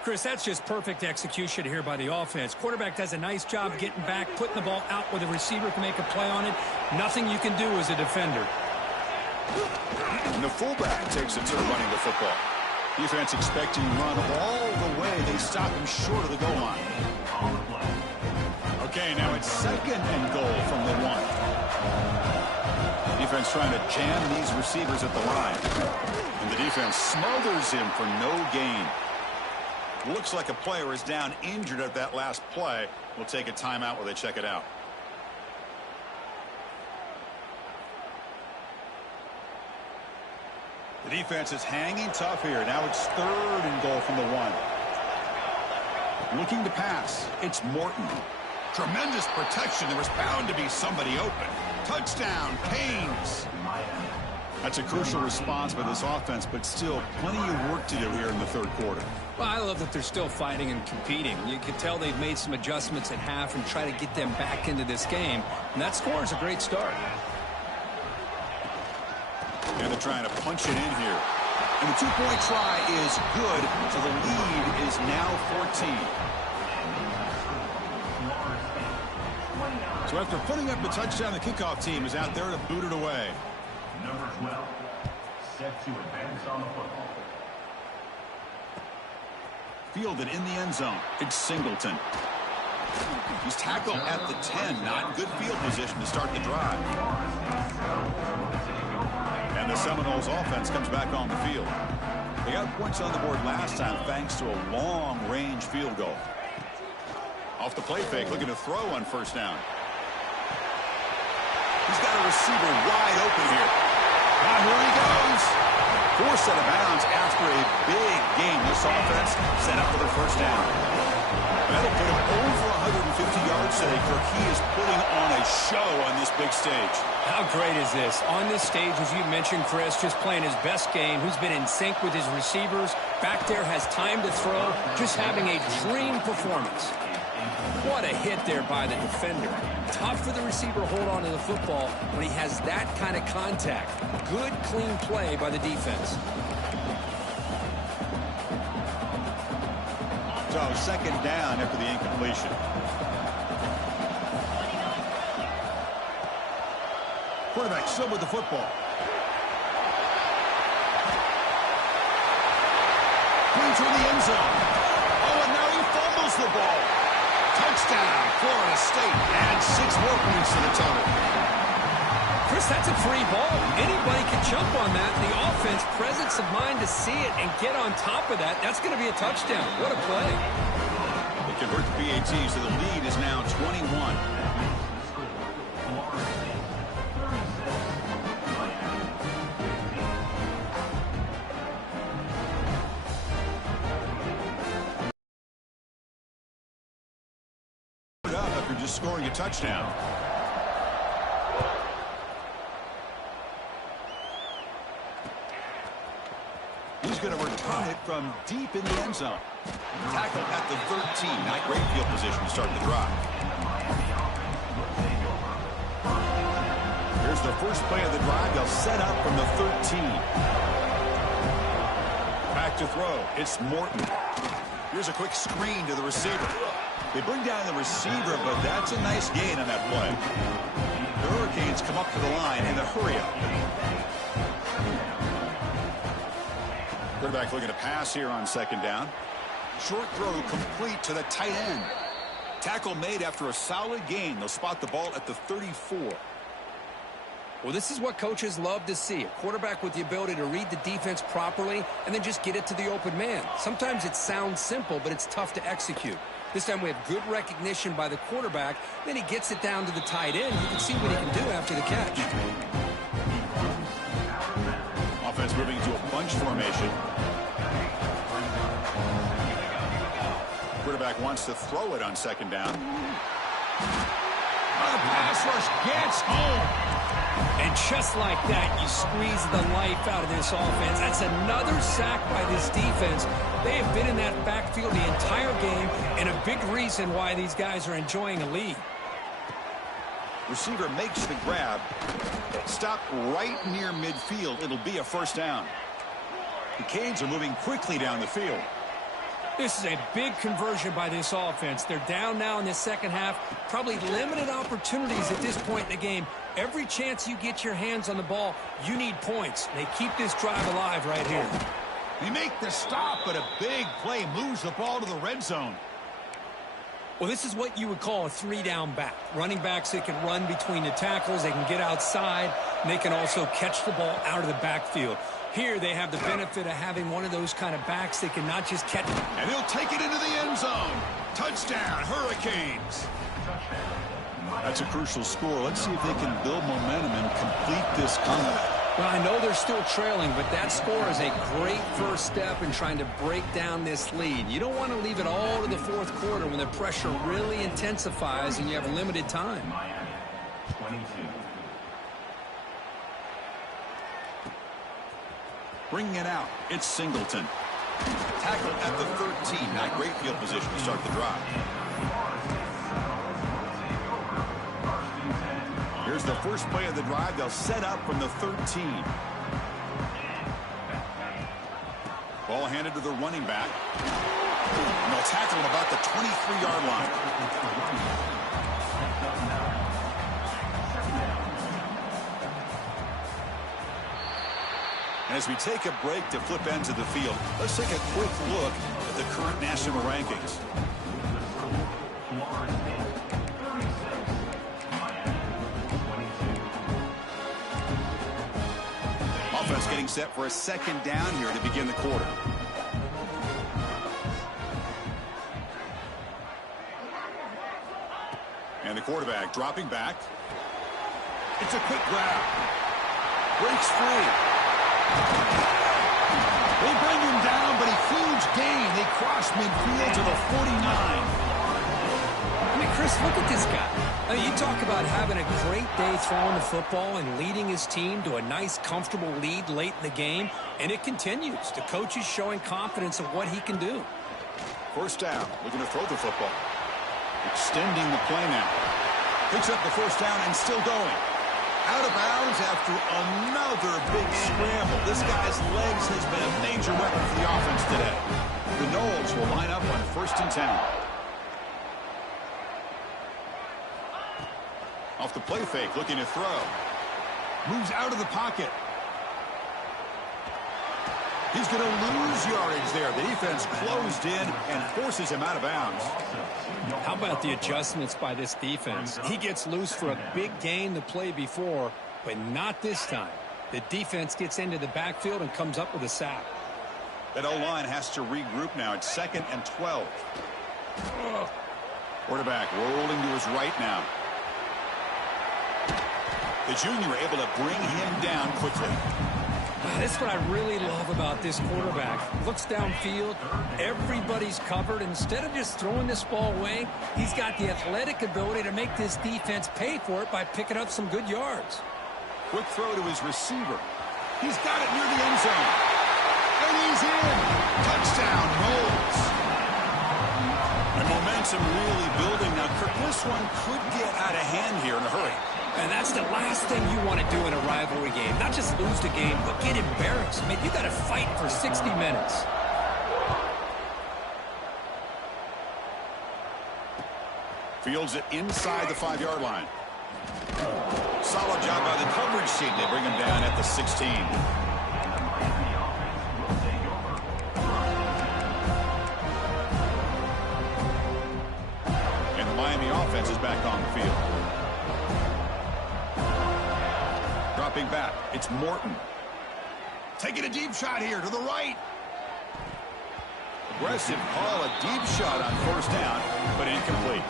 Chris, that's just perfect execution here by the offense. Quarterback does a nice job getting back, putting the ball out where the receiver can make a play on it. Nothing you can do as a defender. And the fullback takes a turn running the football. Defense expecting run all the way. They stop him short of the goal line. Okay, now it's 2nd and goal from the 1. Defense trying to jam these receivers at the line. And the defense smothers him for no gain. Looks like a player is down injured at that last play. We'll take a timeout while they check it out. The defense is hanging tough here. Now it's 3rd and goal from the 1. Looking to pass. It's Morton. Tremendous protection. There was bound to be somebody open. Touchdown, Canes. That's a crucial response by this offense, but still plenty of work to do here in the 3rd quarter. Well, I love that they're still fighting and competing. You can tell they've made some adjustments at half and try to get them back into this game. And that score is a great start. And they're trying to punch it in here. And the 2-point try is good, so the lead is now 14. So after putting up the touchdown, the kickoff team is out there to boot it away. Number 12, set to advance on the football. Fielded in the end zone. It's Singleton. He's tackled at the 10. Not good field position to start the drive. And the Seminoles offense comes back on the field. They got points on the board last time thanks to a long-range field goal. Off the play fake, looking to throw on 1st down. He's got a receiver wide open here. And here he goes. Forced out of bounds after a big game. This offense set up for their 1st down. That'll put him over 150 yards today, Kirk. He is putting on a show on this big stage. How great is this? On this stage, as you mentioned, Chris, just playing his best game. He's been in sync with his receivers. Back there, has time to throw. Just having a dream performance. What a hit there by the defender. Tough for the receiver to hold on to the football when he has that kind of contact. Good, clean play by the defense. So 2nd down after the incompletion. Quarterback still with the football. Going through the end zone. Oh, and now he fumbles the ball. Touchdown, Florida State. Add 6 more points to the total. Chris, that's a free ball. Anybody can jump on that. The offense, presence of mind to see it and get on top of that. That's going to be a touchdown. What a play. They convert the PAT, so the lead is now 21. After just scoring a touchdown. He's he's going to return it from deep in the end zone. Tackle at the 13. Not great field position to start the drive. Here's the first play of the drive. They'll set up from the 13. Back to throw. It's Morton. Here's a quick screen to the receiver. They bring down the receiver, but that's a nice gain on that play. The Hurricanes come up to the line in the hurry-up. Quarterback looking to pass here on second down. Short throw complete to the tight end. Tackle made after a solid gain. They'll spot the ball at the 34. Well, this is what coaches love to see. A quarterback with the ability to read the defense properly and then just get it to the open man. Sometimes it sounds simple, but it's tough to execute. This time we have good recognition by the quarterback. Then he gets it down to the tight end. You can see what he can do after the catch. Offense moving to a bunch formation. Quarterback wants to throw it on second down. The pass rush gets home. And just like that, you squeeze the life out of this offense. That's another sack by this defense. They have been in that backfield the entire game, and a big reason why these guys are enjoying a lead. Receiver makes the grab. Stop right near midfield. It'll be a first down. The Canes are moving quickly down the field. This is a big conversion by this offense. They're down now in the second half. Probably limited opportunities at this point in the game. Every chance you get your hands on the ball, you need points. They keep this drive alive right here. They make the stop, but a big play moves the ball to the red zone. Well, this is what you would call a three-down back. Running backs that can run between the tackles. They can get outside, and they can also catch the ball out of the backfield. Here they have the benefit of having one of those kind of backs that can not just catch. And he'll take it into the end zone. Touchdown, Hurricanes. That's a crucial score. Let's see if they can build momentum and complete this comeback. Well, I know they're still trailing, but that score is a great first step in trying to break down this lead. You don't want to leave it all to the fourth quarter when the pressure really intensifies and you have limited time. Bringing it out, it's Singleton. Tackle at the 13. Not great field position to start the drive. Here's the first play of the drive. They'll set up from the 13. Ball handed to the running back. And they'll tackle at about the 23-yard line. And as we take a break to flip ends of the field, let's take a quick look at the current national rankings. Offense getting set for a second down here to begin the quarter. And the quarterback dropping back. It's a quick grab. Breaks free. They bring him down, but a huge gain. They cross midfield to the 49. I mean, Chris, look at this guy. I mean, you talk about having a great day throwing the football and leading his team to a nice, comfortable lead late in the game, and it continues. The coach is showing confidence of what he can do. First down, looking to throw the football. Extending the play now. Picks up the first down and still going. Out of bounds after another big scramble. This guy's legs has been a major weapon for the offense today. The Noles will line up on 1st and 10. Off the play fake, looking to throw. Moves out of the pocket. He's going to lose yardage there. The defense closed in and forces him out of bounds. How about the adjustments by this defense? He gets loose for a big gain the play before, but not this time. The defense gets into the backfield and comes up with a sack. That O-line has to regroup now. It's 2nd and 12. Quarterback rolling to his right now. The junior able to bring him down quickly. That's what I really love about this quarterback. Looks downfield, everybody's covered. Instead of just throwing this ball away, he's got the athletic ability to make this defense pay for it by picking up some good yards. Quick throw to his receiver. He's got it near the end zone. And he's in. Touchdown, Knowles. And momentum really building. Now, Kirk, this one could get out of hand here in a hurry. And that's the last thing you want to do in a rivalry game. Not just lose the game, but get embarrassed. I mean, you got to fight for 60 minutes. Fields it inside the 5-yard line. Solid job by the coverage team. They bring him down at the 16. And the Miami offense is back on the field. Dropping back, it's Morton. Taking a deep shot here to the right. Aggressive call, a deep shot on first down, but incomplete.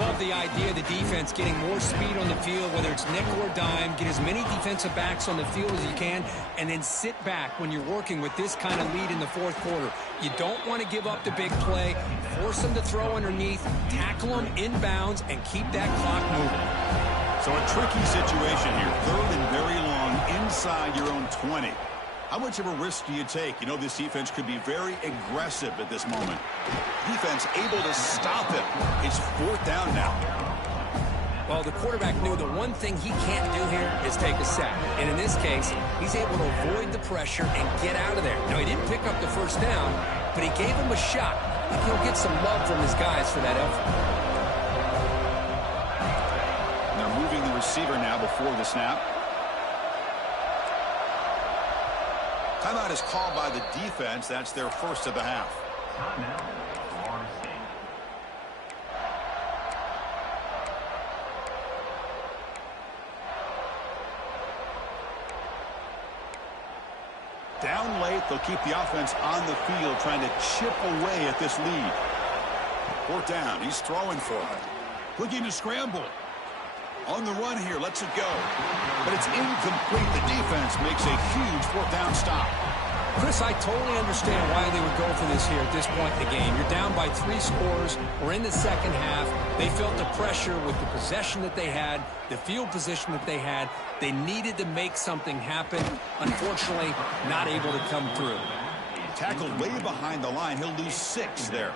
Love the idea of the defense getting more speed on the field, whether it's nickel or dime. Get as many defensive backs on the field as you can, and then sit back when you're working with this kind of lead in the fourth quarter. You don't want to give up the big play. Force them to throw underneath, tackle them inbounds, and keep that clock moving. So a tricky situation here. 3rd and very long inside your own 20. How much of a risk do you take? You know, this defense could be very aggressive at this moment. Defense able to stop him. It's 4th down now. Well, the quarterback knew the one thing he can't do here is take a sack. And in this case, he's able to avoid the pressure and get out of there. Now, he didn't pick up the first down, but he gave him a shot. I think he'll get some love from his guys for that effort. They're moving the receiver now before the snap. Timeout is called by the defense. That's their first of the half. Timeout, Florida State. Down late, they'll keep the offense on the field, trying to chip away at this lead. 4th down, he's throwing for it. Looking to scramble. On the run here, lets it go. But it's incomplete. The defense makes a huge 4th down stop. Chris, I totally understand why they would go for this here at this point in the game. You're down by 3 scores. We're in the second half. They felt the pressure with the possession that they had, the field position that they had. They needed to make something happen. Unfortunately, not able to come through. Tackled way behind the line. He'll lose 6 there.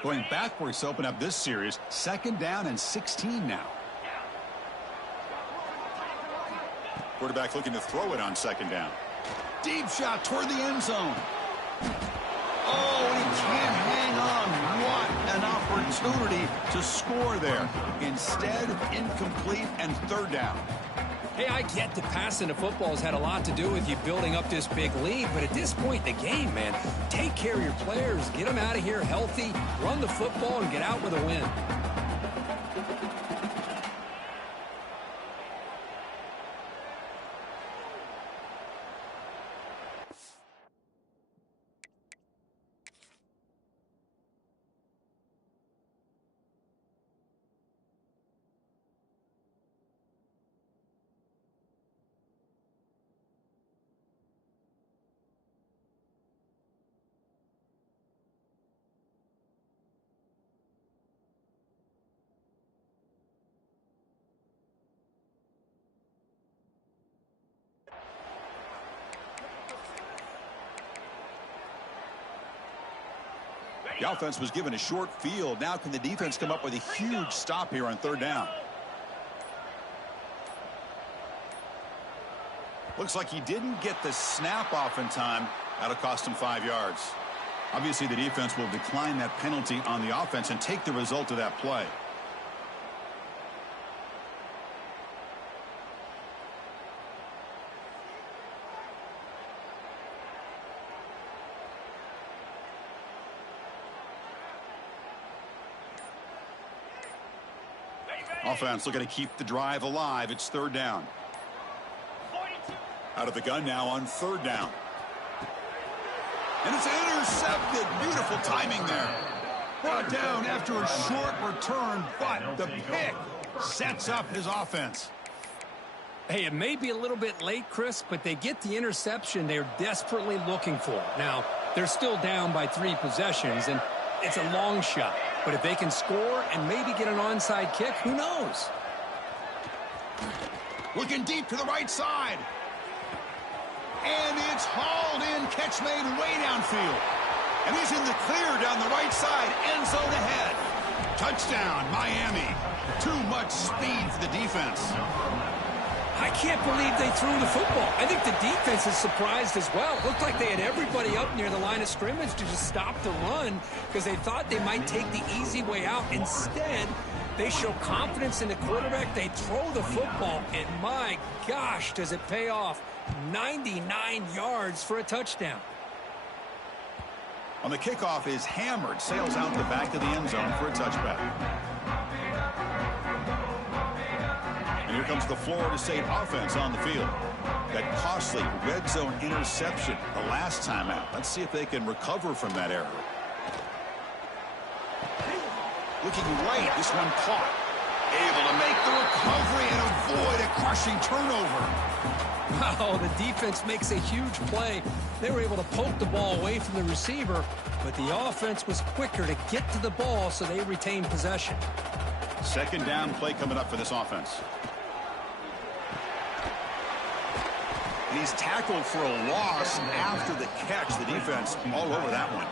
Going backwards to open up this series. 2nd down and 16 now. Quarterback looking to throw it on 2nd down. Deep shot toward the end zone. Oh, he can't hang on. What an opportunity to score there. Instead, incomplete and 3rd down. Hey, I get the passing of football has had a lot to do with you building up this big lead, but at this point in the game, man, take care of your players, get them out of here healthy, run the football, and get out with a win. The offense was given a short field. Now can the defense come up with a huge stop here on 3rd down? Looks like he didn't get the snap off in time. That'll cost him 5 yards. Obviously, the defense will decline that penalty on the offense and take the result of that play. Offense looking to keep the drive alive. It's 3rd down. Out of the gun now on 3rd down. And it's intercepted. Beautiful timing there. Brought down after a short return, but the pick sets up his offense. Hey, it may be a little bit late, Chris, but they get the interception they're desperately looking for. Now, they're still down by 3 possessions, and it's a long shot. But if they can score and maybe get an onside kick, who knows? Looking deep to the right side. And it's hauled in. Catch made way downfield. And he's in the clear down the right side. End zone ahead. Touchdown, Miami. Too much speed for the defense. I can't believe they threw the football. I think the defense is surprised as well. It looked like they had everybody up near the line of scrimmage to just stop the run because they thought they might take the easy way out. Instead, they show confidence in the quarterback. They throw the football, and my gosh, does it pay off. 99 yards for a touchdown. On the kickoff is hammered. Sails out the back of the end zone for a touchback. And here comes the Florida State offense on the field. That costly red zone interception the last time out. Let's see if they can recover from that error. Looking right, this one caught. Able to make the recovery and avoid a crushing turnover. Wow, the defense makes a huge play. They were able to poke the ball away from the receiver, but the offense was quicker to get to the ball, so they retained possession. Second down play coming up for this offense. And he's tackled for a loss after the catch. The defense all over that one.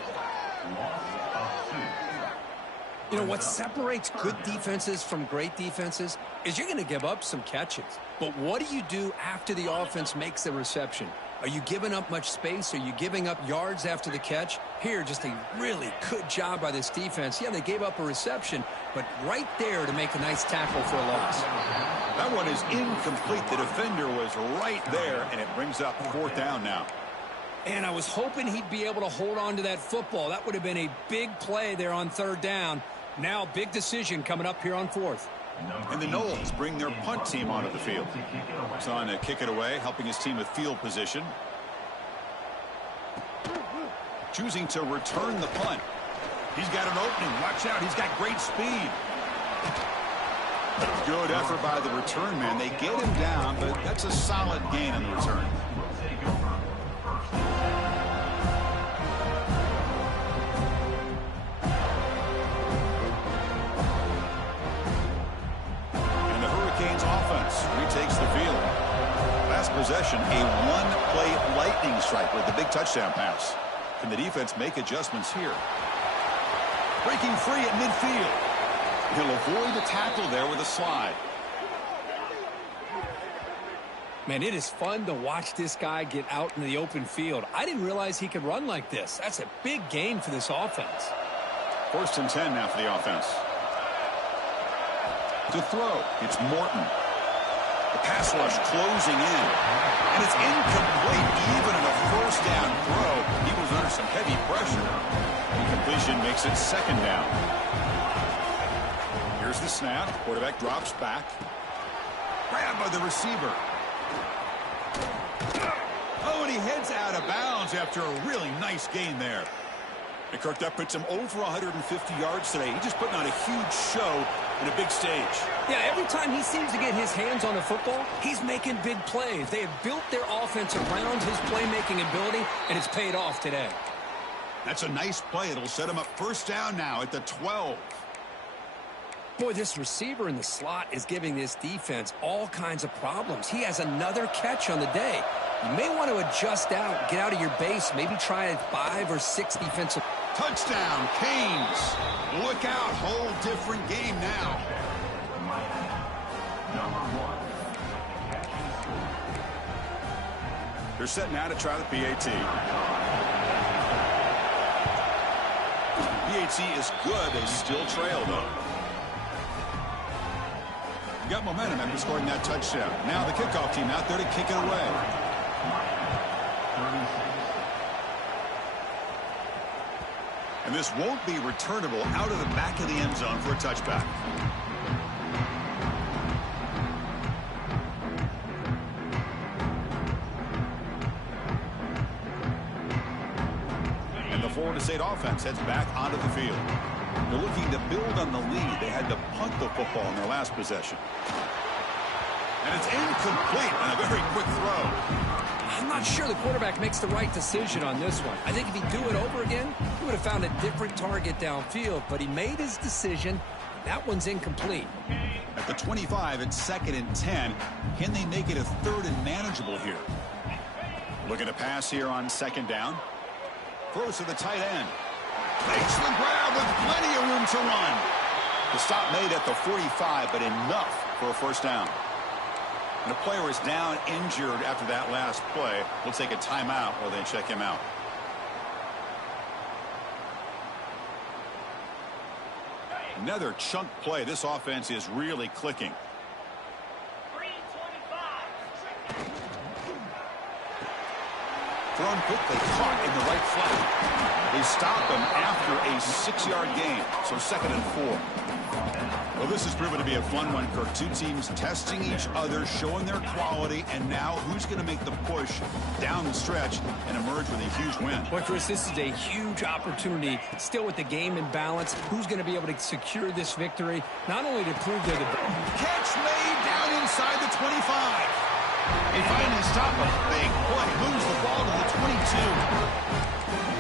You know, what separates good defenses from great defenses is you're going to give up some catches. But what do you do after the offense makes the reception? Are you giving up much space? Are you giving up yards after the catch? Here, just a really good job by this defense. Yeah, they gave up a reception, but right there to make a nice tackle for a loss. That one is incomplete. The defender was right there, and it brings up 4th down now. And I was hoping he'd be able to hold on to that football. That would have been a big play there on 3rd down. Now, big decision coming up here on 4th. And the Noles bring their punt team onto the field. It's on to kick it away, helping his team with field position. Choosing to return the punt. He's got an opening. Watch out. He's got great speed. Good effort by the return man. They get him down, but that's a solid gain on the return. And the Hurricanes offense retakes the field. Last possession, a one-play lightning strike with the big touchdown pass. Can the defense make adjustments here? Breaking free at midfield. He'll avoid the tackle there with a slide. Man, it is fun to watch this guy get out in the open field. I didn't realize he could run like this. That's a big gain for this offense. 1st and 10 now for the offense. To throw, it's Morton. The pass rush closing in. And it's incomplete even in a 1st down throw. He was under some heavy pressure. Incompletion makes it 2nd down. Here's the snap. Quarterback drops back. Grab by the receiver. Oh, and he heads out of bounds after a really nice gain there. And Kirk, that puts him over 150 yards today. He's just putting on a huge show in a big stage. Yeah, every time he seems to get his hands on the football, he's making big plays. They have built their offense around his playmaking ability, and it's paid off today. That's a nice play. It'll set him up 1st down now at the 12. Boy, this receiver in the slot is giving this defense all kinds of problems. He has another catch on the day. You may want to adjust out, get out of your base, maybe try a 5 or 6 defensive. Touchdown, Canes. Look out, whole different game now. They're setting out to try the PAT. PAT is good. They still trail, though. Got momentum after scoring that touchdown. Now the kickoff team out there to kick it away. And this won't be returnable out of the back of the end zone for a touchback. And the Florida State offense heads back onto the field. They're looking to build on the lead. They had to punt the football in their last possession. And it's incomplete on a very quick throw. I'm not sure the quarterback makes the right decision on this one. I think if he'd do it over again, he would have found a different target downfield, but he made his decision. That one's incomplete. At the 25, it's 2nd and 10. Can they make it a 3rd and manageable here? Looking to pass here on 2nd down. Throws to the tight end. Makes the grab with plenty of room to run. The stop made at the 45, but enough for a 1st down. And a player is down injured after that last play. We'll take a timeout while they check him out. Another chunk play. This offense is really clicking. Thrown quickly, caught in the right flat. They stop him after a 6-yard gain, so 2nd and 4. Well, this has proven to be a fun one, Kirk. Two teams testing each other, showing their quality, and now who's going to make the push down the stretch and emerge with a huge win? Boy, Chris, this is a huge opportunity. Still with the game in balance, who's going to be able to secure this victory, not only to prove they're the Catch made down inside the 25. They finally stop a big play, moves the ball to the 22.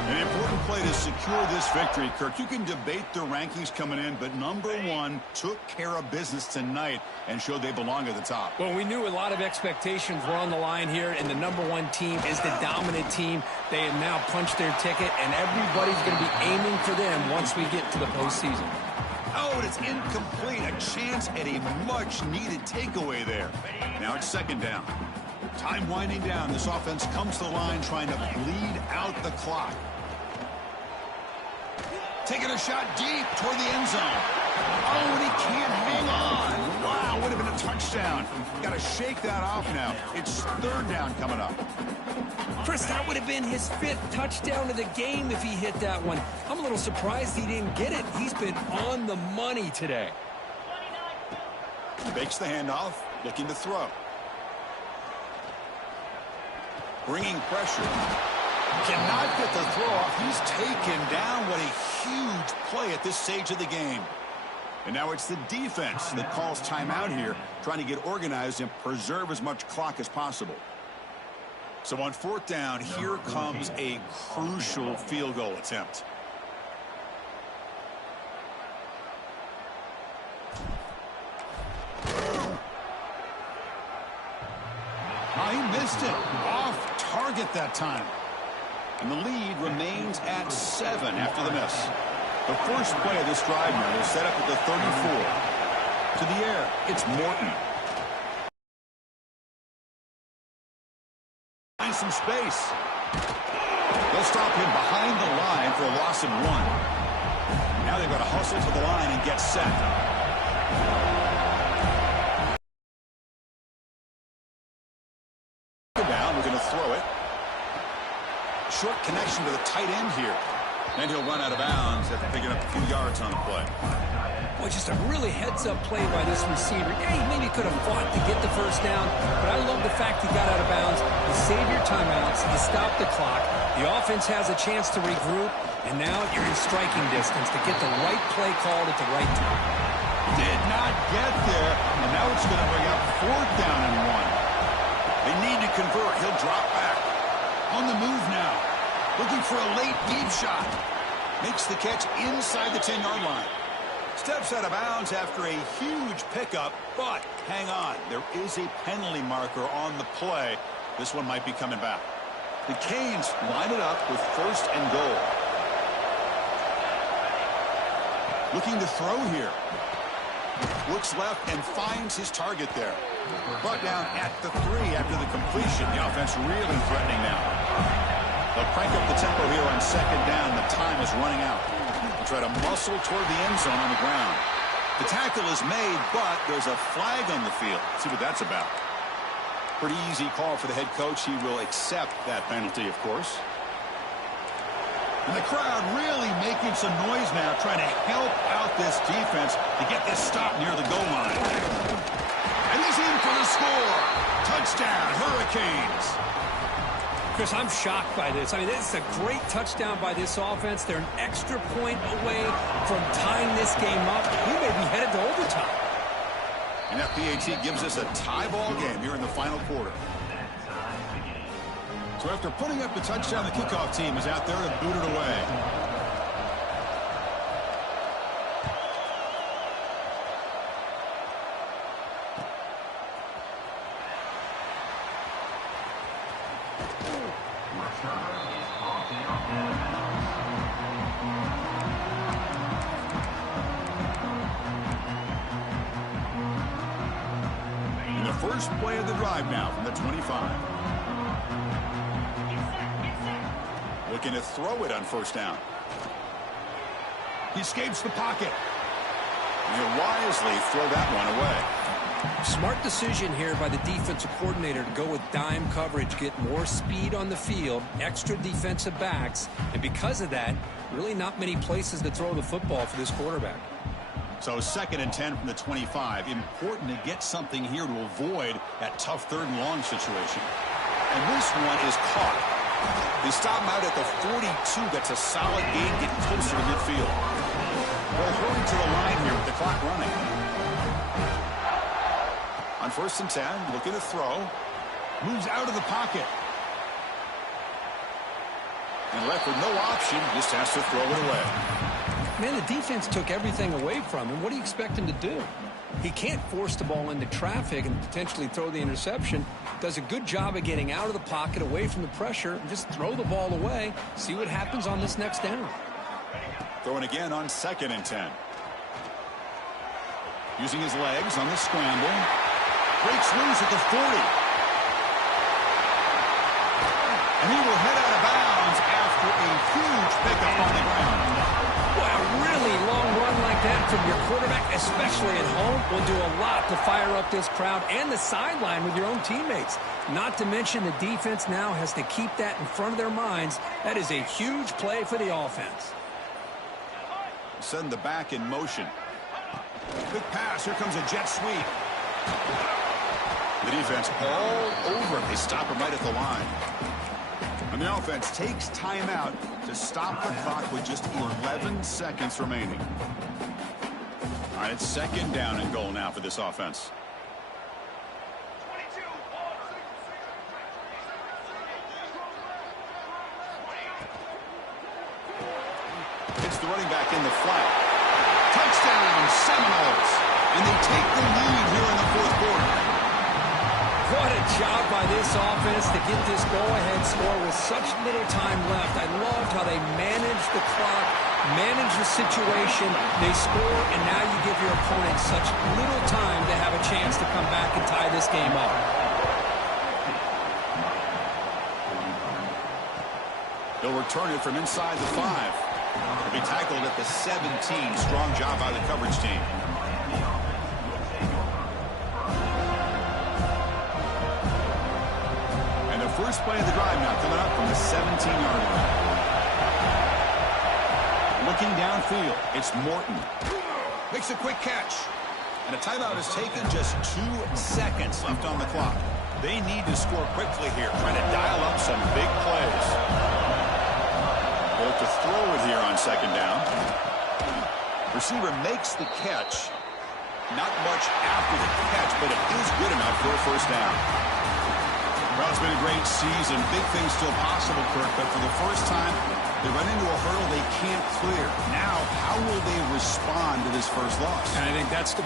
An important play to secure this victory, Kirk. You can debate the rankings coming in, but number one took care of business tonight and showed they belong at the top. Well, we knew a lot of expectations were on the line here, and the number one team is the dominant team. They have now punched their ticket, and everybody's going to be aiming for them once we get to the postseason. Oh, and it's incomplete. A chance at a much-needed takeaway there. Now it's 2nd down. Time winding down. This offense comes to the line trying to bleed out the clock. Taking a shot deep toward the end zone. Oh, and he can't hang on. Wow, would have been a touchdown. Got to shake that off now. It's 3rd down coming up. Chris, that would have been his 5th touchdown of the game if he hit that one. I'm a little surprised he didn't get it. He's been on the money today. Fakes the handoff, looking to throw. Bringing pressure. Cannot get the throw off. He's taken down. What a huge play at this stage of the game. And now it's the defense that calls timeout here, trying to get organized and preserve as much clock as possible. So on 4th down, here comes a crucial field goal attempt. He missed it. Off target that time. And the lead remains at 7 after the miss. The first play of this drive now is set up at the 34. To the air, it's Morton. Find some space. They'll stop him behind the line for a loss of 1. Now they've got to hustle to the line and get set. Down, we're going to throw it. Short connection to the tight end here. And he'll run out of bounds after picking up a few yards on the play. Well, just a really heads-up play by this receiver. Yeah, he maybe could have fought to get the 1st down, but I love the fact he got out of bounds. You save your timeouts, you stop the clock. The offense has a chance to regroup, and now you're in striking distance to get the right play called at the right time. Did not get there, and now it's going to bring up 4th down and 1. They need to convert. He'll drop back. On the move now. Looking for a late deep shot. Makes the catch inside the 10-yard line. Steps out of bounds after a huge pickup, but hang on. There is a penalty marker on the play. This one might be coming back. The Canes line it up with 1st and goal. Looking to throw here. Looks left and finds his target there. Brought down at the 3 after the completion. The offense really threatening now. They'll crank up the tempo here on 2nd down. The time is running out. They'll try to muscle toward the end zone on the ground. The tackle is made, but there's a flag on the field. Let's see what that's about. Pretty easy call for the head coach. He will accept that penalty, of course. And the crowd really making some noise now, trying to help out this defense to get this stop near the goal line. And he's in for the score. Touchdown, Hurricanes. Chris, I'm shocked by this. I mean, this is a great touchdown by this offense. They're an extra point away from tying this game up. We may be headed to overtime. And that PAT gives us a tie ball game here in the final quarter. So after putting up the touchdown, the kickoff team is out there to boot it away. And the first play of the drive now from the 25. Looking to throw it on first down. He escapes the pocket. He'll wisely throw that one away. Smart decision here by the defensive coordinator to go with dime coverage, get more speed on the field, extra defensive backs, and because of that, really not many places to throw the football for this quarterback. So 2nd and 10 from the 25. Important to get something here to avoid that tough 3rd and long situation. And this one is caught. They stop him out at the 42. That's a solid gain, getting closer to midfield. They'll hurry to the line here with the clock running. On 1st and 10, looking to throw. Moves out of the pocket. And left with no option, just has to throw it away. Man, the defense took everything away from him. What do you expect him to do? He can't force the ball into traffic and potentially throw the interception. Does a good job of getting out of the pocket, away from the pressure, and just throw the ball away. See what happens on this next down. Throwing again on 2nd and 10. Using his legs on the scramble. Breaks loose at the 40. And he will head out of bounds after a huge pickup on the ground. Wow, really long run like that from your quarterback, especially at home, will do a lot to fire up this crowd and the sideline with your own teammates. Not to mention the defense now has to keep that in front of their minds. That is a huge play for the offense. Send the back in motion. Quick pass. Here comes a jet sweep. The defense all over it. They stop him right at the line. And the offense takes timeout to stop the clock with just 11 seconds remaining. All right, it's 2nd down and goal now for this offense. It's the running back in the flat. Touchdown, Seminoles. And they take the lead here in the 4th quarter. What a job by this offense to get this go-ahead score with such little time left. I loved how they managed the clock, managed the situation. They score, and now you give your opponent such little time to have a chance to come back and tie this game up. They'll return it from inside the 5. He'll be tackled at the 17. Strong job by the coverage team. And the first play of the drive now coming up from the 17-yard line. Looking downfield, it's Morton. Makes a quick catch. And a timeout is taken. Just 2 seconds left on the clock. They need to score quickly here, trying to dial up some big plays. They'll have to throw it here on 2nd down. Receiver makes the catch. Not much after the catch, but it is good enough for a first down. Well, it's been a great season. Big things still possible, Kirk, but for the first time, they run into a hurdle they can't clear. Now, how will they respond to this first loss? And I think that's the